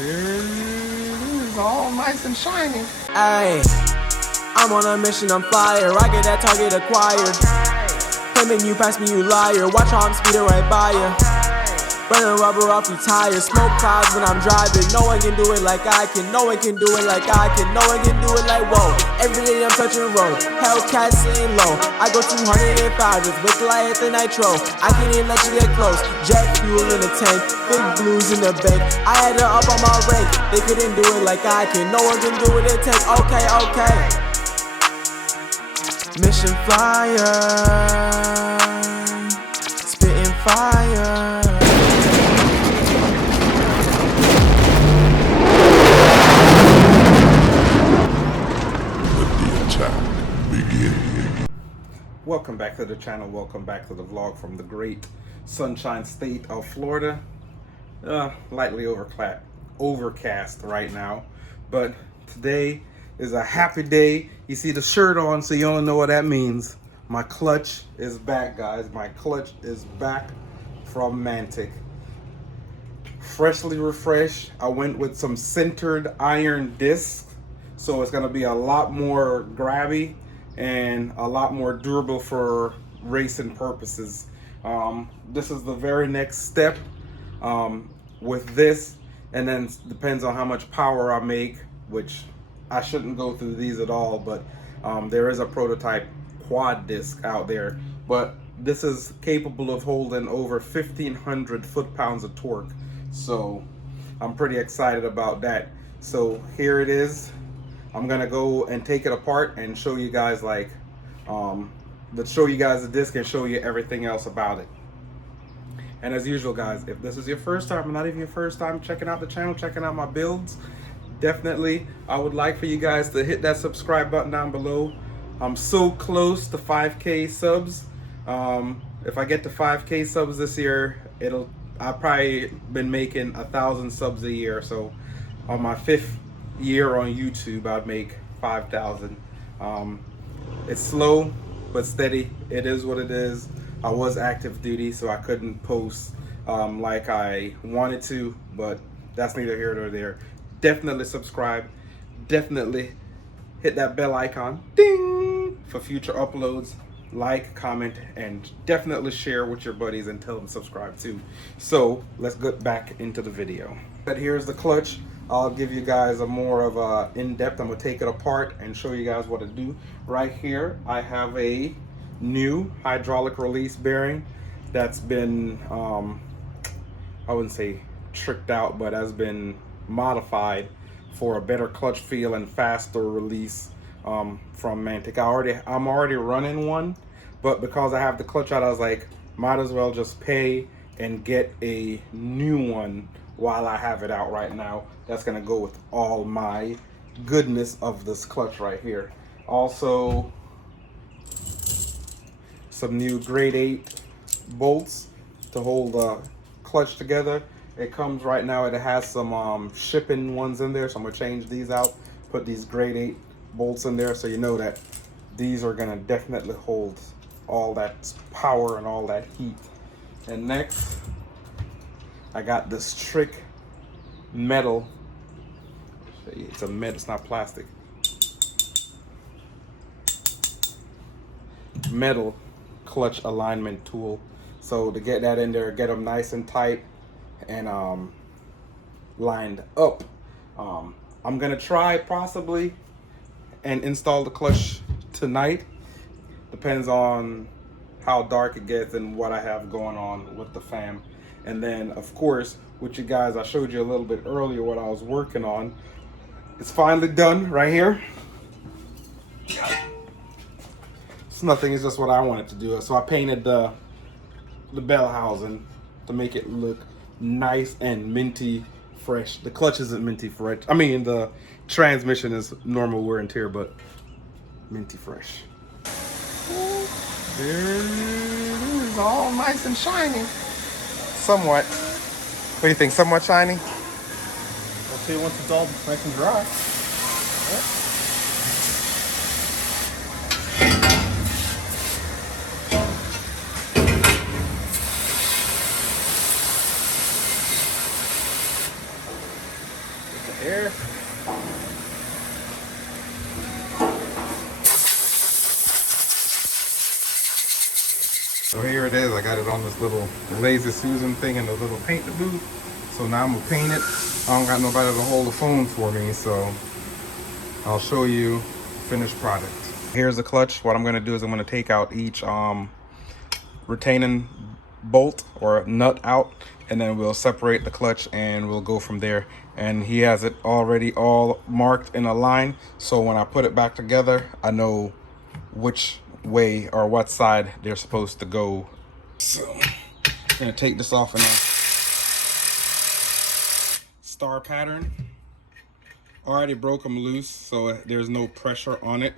There it is, all nice and shiny. Ayy, I'm on a mission, I'm fire. I get that target acquired. Claiming you pass me, you liar. Watch how I'm speeding right by ya. Burning rubber off your tires. Smoke clouds when I'm driving. No one can do it like I can. No one can do it like I can. No one can do it like whoa. Every day I'm touching road. Hellcat sitting low. I go 205 just wait till I hit the nitro. I can't even let you get close. Jet fuel in the tank. Big blues in the bank. I had her up on my rank. They couldn't do it like I can. No one can do what it takes. Okay, okay. Mission flyer. Spitting fire. Welcome back to the channel. Welcome back to the vlog from the great Sunshine State of Florida. Lightly overcast right now, but today is a happy day. You see the shirt on, so you don't know what that means. My clutch is back, guys. My clutch is back from Mantic. Freshly refreshed. I went with some centered iron discs, so it's gonna be a lot more grabby and a lot more durable for racing purposes. This is the very next step with this, and then depends on how much power I make, which I shouldn't go through these at all, but there is a prototype quad disc out there, but this is capable of holding over 1,500 foot-pounds of torque, so I'm pretty excited about that. So here it is. I'm gonna go and take it apart and show you guys show you guys the disc and show you everything else about it. And as usual, guys, if this is your first time, or not even your first time checking out the channel, checking out my builds, definitely I would like for you guys to hit that subscribe button down below. I'm so close to 5K subs. If I get to 5K subs this year, I've probably been making 1,000 subs a year. So on my 5th year on YouTube, I'd make 5,000. It's slow but steady. It is what it is. I was active duty, so I couldn't post like I wanted to, but that's neither here nor there. Definitely subscribe. Definitely hit that bell icon, ding, for future uploads. Like, comment, and definitely share with your buddies and tell them to subscribe too. So let's get back into the video. But here's the clutch. I'll give you guys a more of a in-depth. I'm gonna take it apart and show you guys what to do. Right here, I have a new hydraulic release bearing that's been, I wouldn't say tricked out, but has been modified for a better clutch feel and faster release from Mantic. I'm already running one, but because I have the clutch out, I was like, might as well just pay and get a new one while I have it out right now. That's gonna go with all my goodness of this clutch right here. Also, some new grade 8 bolts to hold the clutch together. It comes right now, it has some shipping ones in there, so I'm gonna change these out, put these grade 8 bolts in there, so you know that these are gonna definitely hold all that power and all that heat. And next, I got this trick metal. It's a metal, it's not plastic. Metal clutch alignment tool. So to get that in there, get them nice and tight and lined up. I'm gonna try possibly and install the clutch tonight. Depends on how dark it gets and what I have going on with the fam. And then of course, with you guys, I showed you a little bit earlier what I was working on. It's finally done right here. It's nothing, it's just what I wanted to do. So I painted the bell housing to make it look nice and minty fresh. The clutch isn't minty fresh. I mean, the transmission is normal wear and tear, but minty fresh. There it is, all nice and shiny. Somewhat. What do you think, somewhat shiny? I'll see once it's all nice and dry. Yeah. Here. So here it is. I got it on this little laser Susan thing and a little paint to boot. So now I'm gonna paint it. I don't got nobody to hold the phone for me, so I'll show you finished product. Here's the clutch. What I'm gonna do is I'm gonna take out each retaining bolt or nut out, and then we'll separate the clutch and we'll go from there. And he has it already all marked in a line, so when I put it back together, I know which way or what side they're supposed to go. So I'm gonna take this off in a star pattern. Already broke them loose, so there's no pressure on it.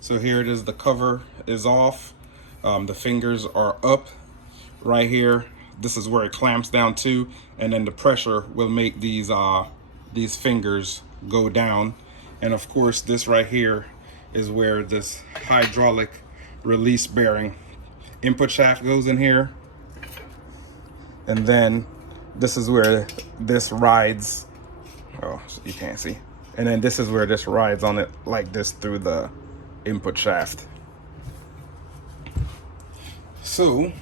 So here it is, the cover is off, the fingers are up right here. This is where it clamps down to, and then the pressure will make these fingers go down. And of course this right here is where this hydraulic release bearing input shaft goes in here, and then this is where this rides. Oh, you can't see. And then this is where this rides on it like this through the input shaft. So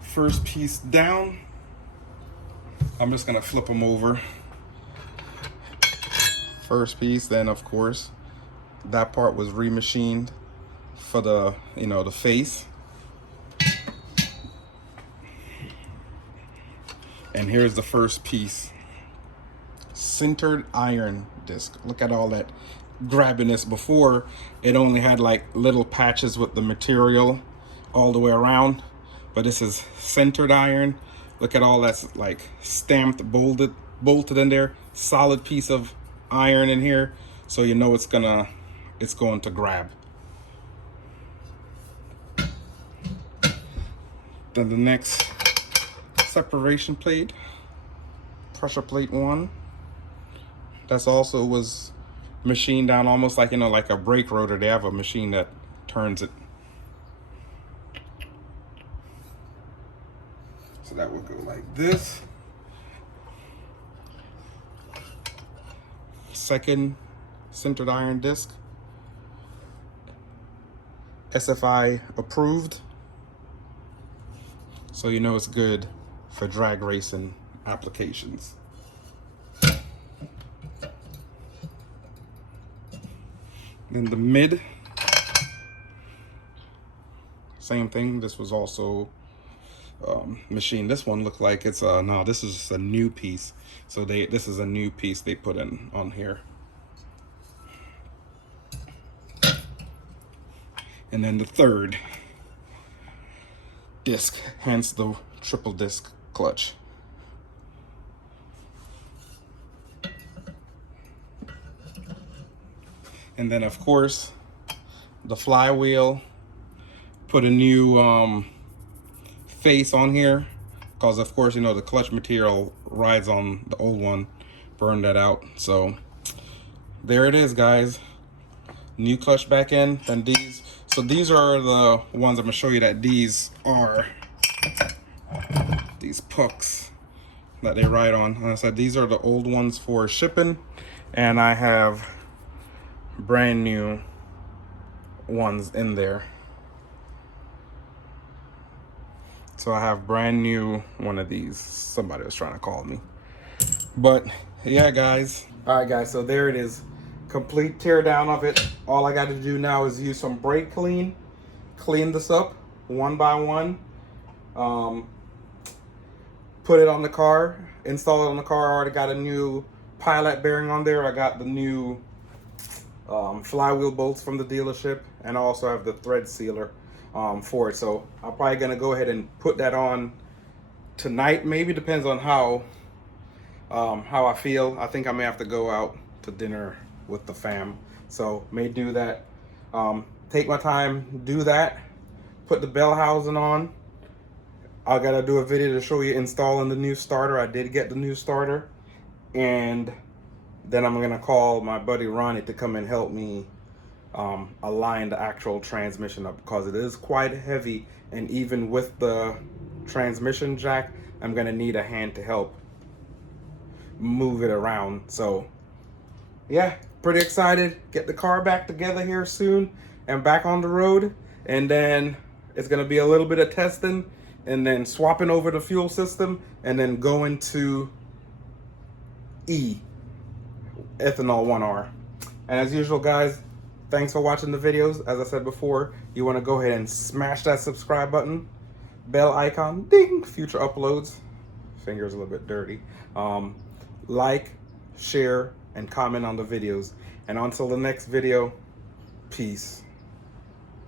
first piece down, I'm just gonna flip them over. First piece, then of course that part was remachined for the, you know, the face. And here's the first piece. Sintered iron disc. Look at all that grabbiness. Before, it only had like little patches with the material all the way around, but this is sintered iron. Look at all that's like stamped, bolted in there. Solid piece of iron in here, so you know it's going to grab. Then the next separation plate, pressure plate 1. That's also was machined down almost like, you know, like a brake rotor. They have a machine that turns it. So that will go like this. Second sintered iron disc, SFI approved, so you know it's good for drag racing applications. Then the mid, same thing. This was also machined. This one looked like it's no, this is just a new piece. So this is a new piece they put in on here. And then the third disc, hence the triple disc clutch. And then of course the flywheel, put a new face on here, because of course, you know, the clutch material rides on the old one, burned that out. So there it is, guys. New clutch back in. Then these, so these are the ones I'm gonna show you that these are these pucks that they ride on. And I said these are the old ones for shipping, and I have brand new ones in there. So I have brand new one of these. Somebody was trying to call me. But yeah, guys. All right, guys, so there it is. Complete tear down of it. All I got to do now is use some brake clean, clean this up one by one, put it on the car, install it on the car. I already got a new pilot bearing on there. I got the new flywheel bolts from the dealership, and I also have the thread sealer for it. So I'm probably gonna go ahead and put that on tonight, maybe, depends on how I feel. I think I may have to go out to dinner with the fam. So may do that. Take my time, do that. Put the bell housing on. I gotta do a video to show you installing the new starter. I did get the new starter, and then I'm gonna call my buddy Ronnie to come and help me align the actual transmission up, because it is quite heavy, and even with the transmission jack, I'm gonna need a hand to help move it around. So yeah, pretty excited. Get the car back together here soon and back on the road, and then it's gonna be a little bit of testing and then swapping over the fuel system and then going to ethanol 1R. And as usual, guys, thanks for watching the videos. As I said before, you want to go ahead and smash that subscribe button, bell icon, ding, future uploads. Fingers a little bit dirty. Like, share, and comment on the videos. And until the next video, peace.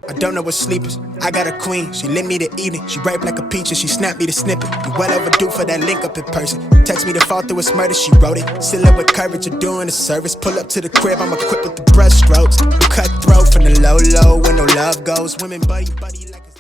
I don't know what sleep is. I got a queen, she lit me to eat it. She ripe like a peach and she snapped me to snippet. You well overdue for that link up in person. Text me to fall through a murder, she wrote it. Still up with courage, you're doing a service. Pull up to the crib, I'm equipped with the brush strokes. You cut throat from the low when no love goes. Women buddy like a